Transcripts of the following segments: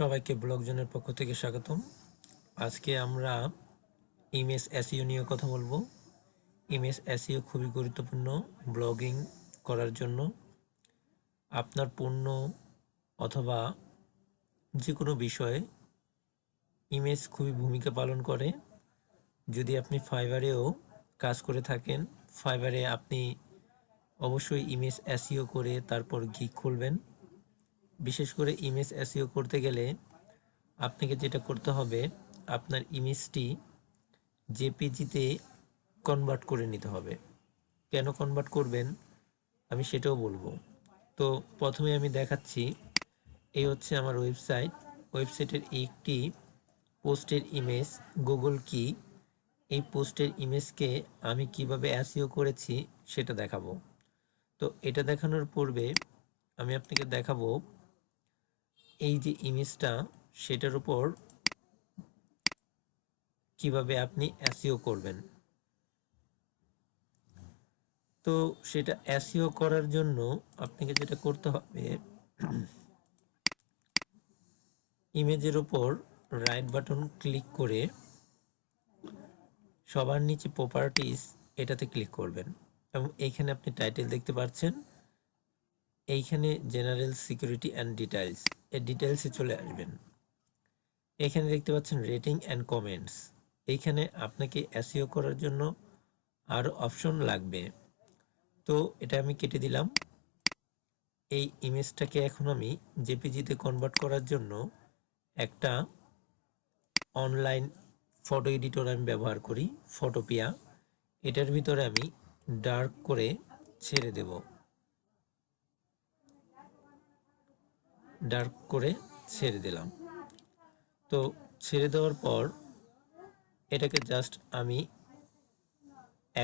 সবাইকে ব্লগ জোনের পক্ষ থেকে স্বাগতম। আজকে আমরা ইমেজ এসইও নিয়ে কথা বলবো। ইমেজ এসইও খুবই গুরুত্বপূর্ণ ব্লগিং করার জন্য। আপনার পণ্য অথবা যে কোনো বিষয়ে ইমেজ খুবই ভূমিকা পালন করে। যদি আপনি ফাইবারেও কাজ করে থাকেন, ফাইবারে আপনি অবশ্যই ইমেজ এসইও করে তারপর গিগ খুলবেন। বিশেষ করে ইমেজ এসইও করতে গেলে আপনাকে যেটা করতে হবে, আপনার ইমেজটি জেপিজিতে কনভার্ট করে নিতে হবে। কেন কনভার্ট করবেন আমি সেটাও বলবো। তো প্রথমে আমি দেখাচ্ছি, এই হচ্ছে আমার ওয়েবসাইটের একটি পোস্টের ইমেজ গুগল কি। এই পোস্টের ইমেজকে আমি কিভাবে এসইও করেছি সেটা দেখাবো। তো এটা দেখানোর পূর্বে আমি আপনাকে দেখাবো এই যে ইমেজটা, সেটার উপর কিভাবে আপনি এসইও করবেন। তো সেটা এসইও করার জন্য আপনাকে যেটা করতে হবে, ইমেজের উপর রাইট বাটন ক্লিক করে সবার নিচে প্রপার্টিজ এটাতে ক্লিক করবেন এবং এইখানে আপনি টাইটেল দেখতে পাচ্ছেন। এইখানে জেনারেল সিকিউরিটি অ্যান্ড ডিটেইলস, এই ডিটেইলসে চলে আসবেন। এখানে দেখতে পাচ্ছেন রেটিং অ্যান্ড কমেন্টস। এইখানে আপনাকে এসইও করার জন্য আরও অপশন লাগবে, তো এটা আমি কেটে দিলাম। এই ইমেজটাকে এখন আমি জেপিজিতে কনভার্ট করার জন্য একটা অনলাইন ফটো এডিটর আমি ব্যবহার করি, ফটোপিয়া। এটার ভিতরে আমি ডার্ক করে ছেড়ে দেব, ডার্ক করে ছেড়ে দিলাম। তো ছেড়ে দেওয়ার পর এটাকে জাস্ট আমি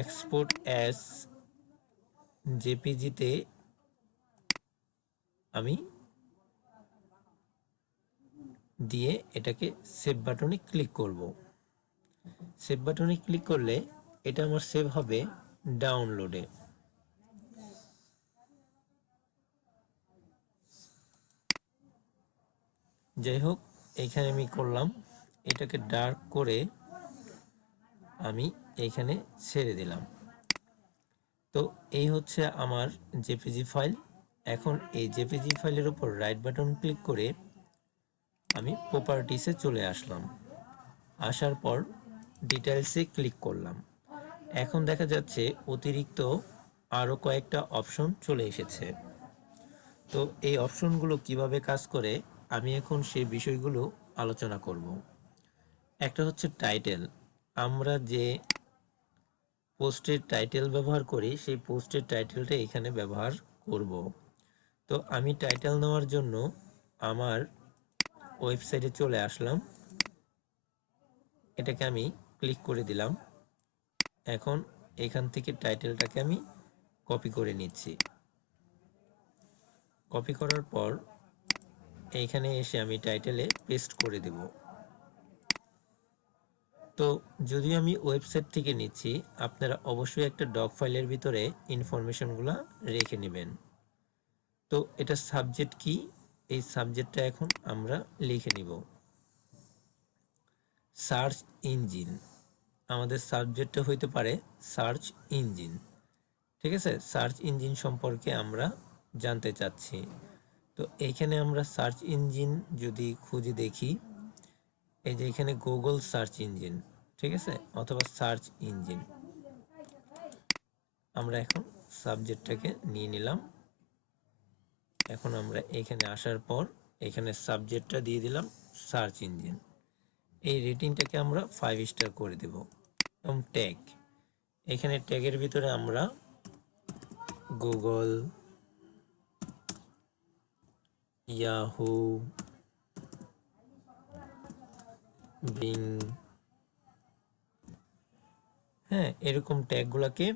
এক্সপোর্ট অ্যাজ জেপিজিতে আমি দিয়ে এটাকে সেভ বাটনে ক্লিক করব। সেভ বাটনে ক্লিক করলে এটা আমার সেভ হবে ডাউনলোডে। যাই হোক, এখানে আমি করলাম, এটাকে ডার্ক করে আমি এখানে ছেড়ে দিলাম। তো এই হচ্ছে আমার জেপিজি ফাইল। এখন এই জেপিজি ফাইলের উপর রাইট বাটন ক্লিক করে আমি প্রপার্টিসে চলে আসলাম। আসার পর ডিটেইলসে ক্লিক করলাম। এখন দেখা যাচ্ছে অতিরিক্ত আরও কয়েকটা অপশন চলে এসেছে। তো এই অপশনগুলো কিভাবে কাজ করে আমি এখন সেই বিষয়গুলো আলোচনা করব। একটা হচ্ছে টাইটেল। আমরা যে পোস্টের টাইটেল ব্যবহার করি সেই পোস্টের টাইটেলটা এখানে ব্যবহার করব। তো আমি টাইটেল নেওয়ার জন্য আমার ওয়েবসাইটে চলে আসলাম, এটাকে আমি ক্লিক করে দিলাম। এখন এখান থেকে টাইটেলটাকে আমি কপি করে নিচ্ছি। কপি করার পর এইখানে এসে আমি টাইটেলে পেস্ট করে দেব। তো যদি আমি ওয়েবসাইট থেকে নিচ্ছি, আপনারা অবশ্যই একটা ডক ফাইলের ভিতরে ইনফরমেশনগুলো রেখে নেবেন। তো এটা সাবজেক্ট কি, এই সাবজেক্টটা এখন আমরা লিখে নিব সার্চ ইঞ্জিন। আমাদের সাবজেক্টটা হইতে পারে সার্চ ইঞ্জিন। ঠিক আছে, সার্চ ইঞ্জিন সম্পর্কে আমরা জানতে চাচ্ছি। তো এইখানে আমরা সার্চ ইঞ্জিন যদি খুঁজে দেখি, এই যে এখানে গুগল সার্চ ইঞ্জিন, ঠিক আছে, অথবা সার্চ ইঞ্জিন। আমরা এখন সাবজেক্টটাকে নিয়ে নিলাম। এখন আমরা এখানে আসার পর এখানে সাবজেক্টটা দিয়ে দিলাম সার্চ ইঞ্জিন। এই রেটিংটাকে আমরা 5 স্টার করে দেব। এবং ট্যাগ, এখানে ট্যাগের ভিতরে আমরা গুগল, ইয়াহু, বিং, হ্যাঁ, এরকম ট্যাগগুলোকে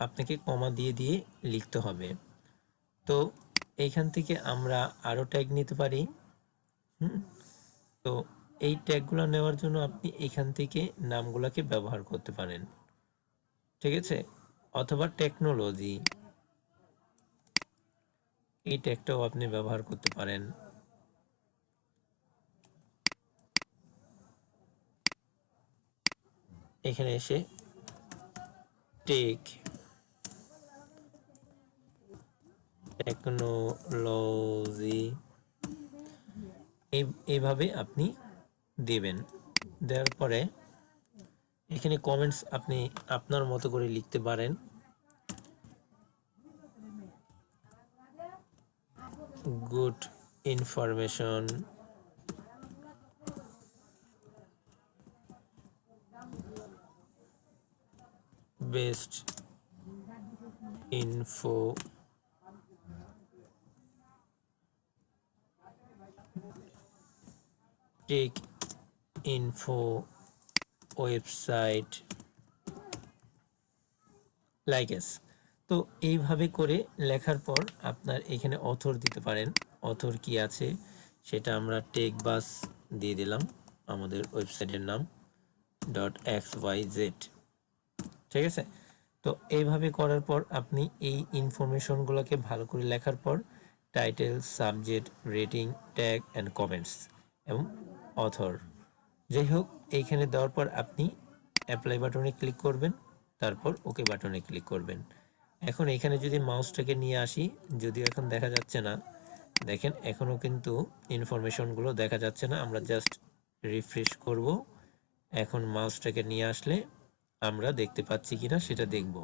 আপনাকে কমা দিয়ে দিয়ে লিখতে হবে। তো এইখান থেকে আমরা আরও ট্যাগ নিতে পারি। তো এই ট্যাগগুলো নেওয়ার জন্য আপনি এখান থেকে নামগুলোকে ব্যবহার করতে পারেন, ঠিক আছে, অথবা টেকনোলজি, এই ট্যাগটাও আপনি ব্যবহার করতে পারেন। এখানে এসে টেকনোলজি এইভাবে আপনি দেবেন। দেওয়ার পরে এখানে কমেন্টস আপনি আপনার মতো করে লিখতে পারেন। Good information best info tech info website likes. তো এইভাবে করে লেখার পর আপনার এখানে অথর দিতে পারেন। অথর কি আছে সেটা আমরা টেক বাস দিয়ে দিলাম, আমাদের ওয়েবসাইটের নাম .xyz। ঠিক আছে, তো এইভাবে করার পর আপনি এই ইনফরমেশনগুলোকে ভালো করে লেখার পর title, subject, rating, tag and comments এবং অথর, যাই হোক এইখানে দেওয়ার পর আপনি অ্যাপ্লাই বাটনে ক্লিক করবেন, তারপর ওকে বাটনে ক্লিক করবেন। এখন এখানে যদি মাউসটাকে নিয়ে আসি, যদিও এখন দেখা যাচ্ছে না, দেখেন এখনও কিন্তু ইনফরমেশনগুলো দেখা যাচ্ছে না, আমরা জাস্ট রিফ্রেশ করব। এখন মাউসটাকে নিয়ে আসলে আমরা দেখতে পাচ্ছি কিনা সেটা দেখব।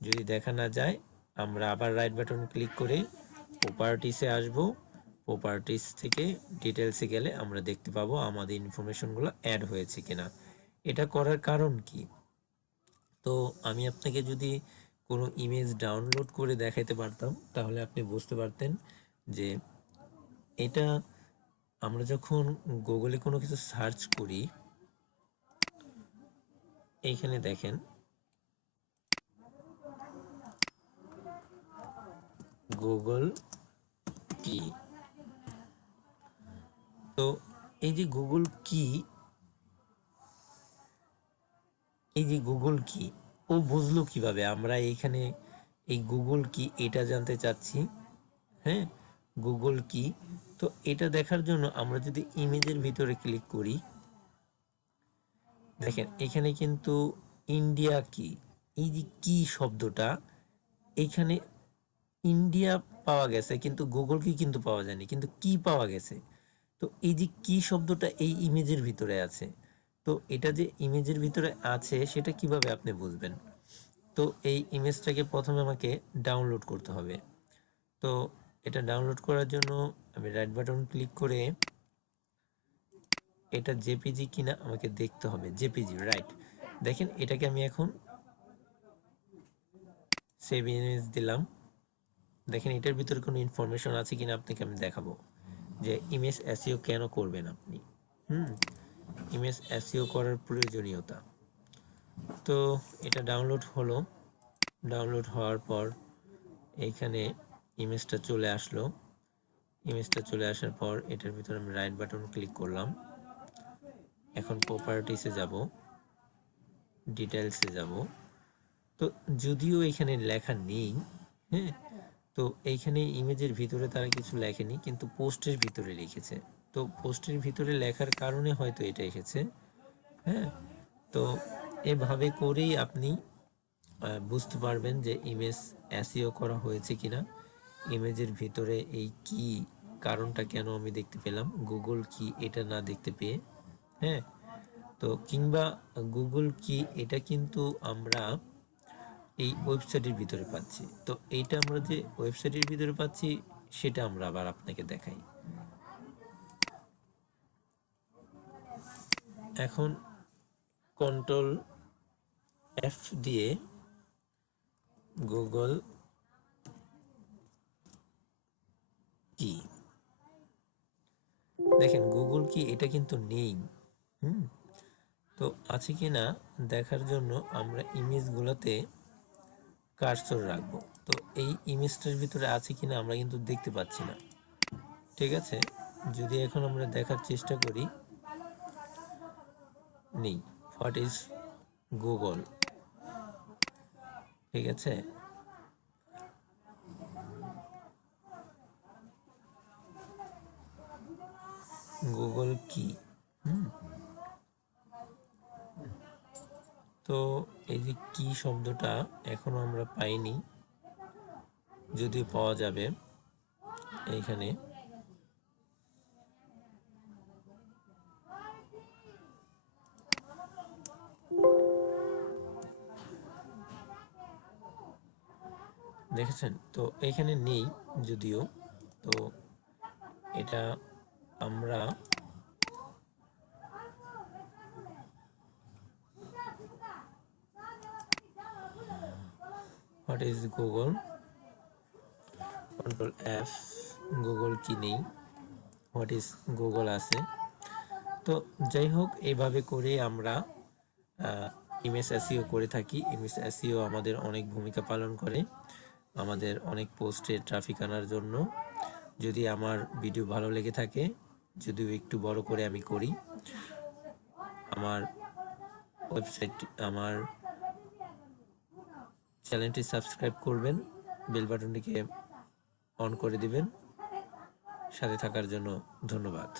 যদি দেখা না যায় আমরা আবার রাইট বাটন ক্লিক করে প্রপার্টিসে আসব। প্রপার্টিস থেকে ডিটেলসে গেলে আমরা দেখতে পাবো আমাদের ইনফরমেশনগুলো অ্যাড হয়েছে কিনা। এটা করার কারণ কি, তো আমি আপনাকে যদি কোনো ইমেজ ডাউনলোড করে দেখাতে পারতাম তাহলে আপনি বুঝতে পারতেন যে এটা আমরা যখন গুগলে কোনো কিছু সার্চ করি, এইখানে দেখেন গুগল কি, তো এই যে গুগল কি, এই যে গুগল কি ও বুঝলো কিভাবে? আমরা এইখানে এই গুগল কি এটা জানতে চাচ্ছি। হ্যাঁ, গুগল কি, তো এটা দেখার জন্য আমরা যদি ইমেজের ভিতরে ক্লিক করি, দেখেন এখানে কিন্তু ইন্ডিয়া কি, এই যে কি শব্দটা এইখানে ইন্ডিয়া পাওয়া গেছে কিন্তু গুগল কি কিন্তু পাওয়া যায়নি, কিন্তু কি পাওয়া গেছে। তো এই যে কি শব্দটা এই ইমেজের ভিতরে আছে, তো এটা যে ইমেজের ভিতরে আছে সেটা কিভাবে আপনি বুঝবেন? তো এই ইমেজটাকে প্রথমে আমাকে ডাউনলোড করতে হবে। তো এটা ডাউনলোড করার জন্য আমি রাইট বাটন ক্লিক করে এটা জেপিজি কিনা আমাকে দেখতে হবে। JPG, right. দেখেন এটাকে আমি এখন সেভ ইমেজ দিলাম। দেখেন এটার ভিতরে কোনো ইনফরমেশন আছে কিনা আপনাকে আমি দেখাবো, যে ইমেজ এসইও কেন করবেন আপনি। ইমেজ এসইও করার প্রয়োজনীয়তা। তো এটা ডাউনলোড হলো, ডাউনলোড হওয়ার পর এইখানে ইমেজটা চলে আসলো। ইমেজটা চলে আসার পর এটার ভিতরে আমি রাইট বাটন ক্লিক করলাম। এখন প্রপার্টিসে যাব, ডিটেলসে যাব। তো যদিও এখানে লেখা নেই, হ্যাঁ, তো এইখানে ইমেজের ভিতরে তারা কিছু লেখেনি কিন্তু পোস্টের ভিতরে লিখেছে। তো পোস্টের ভিতরে লেখার কারণে হয়তো এটা এসেছে। হ্যাঁ, তো এভাবে করেই আপনি বুঝতে পারবেন যে ইমেজ এসইও করা হয়েছে কিনা। ইমেজের ভিতরে এই কি কারণটা কেন আমি দেখতে পেলাম, গুগল কি এটা না দেখতে পেয়ে। হ্যাঁ, তো কিংবা গুগল কি এটা কিন্তু আমরা এই ওয়েবসাইটের ভিতরে পাচ্ছি। তো এইটা আমরা যে ওয়েবসাইটের ভিতরে পাচ্ছি সেটা আমরা আবার আপনাকে দেখাই। এখন কন্ট্রোল এফ দিয়ে গুগল কি, দেখেন গুগল কি এটা কিন্তু নেই। তো আছে কি না দেখার জন্য আমরা ইমেজগুলোতে কার্সর রাখবো। তো এই ইমেজটার ভিতরে আছে কিনা আমরা কিন্তু দেখতে পাচ্ছি না। ঠিক আছে, যদি এখন আমরা দেখার চেষ্টা করি, নেই। হোয়াট ইজ গুগল, ঠিক আছে, গুগল কি। তো এই যে কি শব্দটা এখনো আমরা পাইনি, যদিও পাওয়া যাবে এইখানে। দেখেছেন তো এখানে নেই যদিও, তো এটা আমরা what is Google, control F, Google কি নেই, হোয়াট ইজ গুগল আছে। তো যাই হোক, এইভাবে করে আমরা ইমেজ এসইও করে থাকি। ইমেজ এসইও আমাদের অনেক ভূমিকা পালন করে আমাদের অনেক পোস্টে ট্রাফিক আনার জন্য। যদি আমার ভিডিও ভালো লেগে থাকে, যদিও একটু বড় করে আমি করি, আমার ওয়েবসাইট, আমার চ্যানেলটি সাবস্ক্রাইব করবেন, বেল বাটনটিকে অন করে দিবেন। সাথে থাকার জন্য ধন্যবাদ।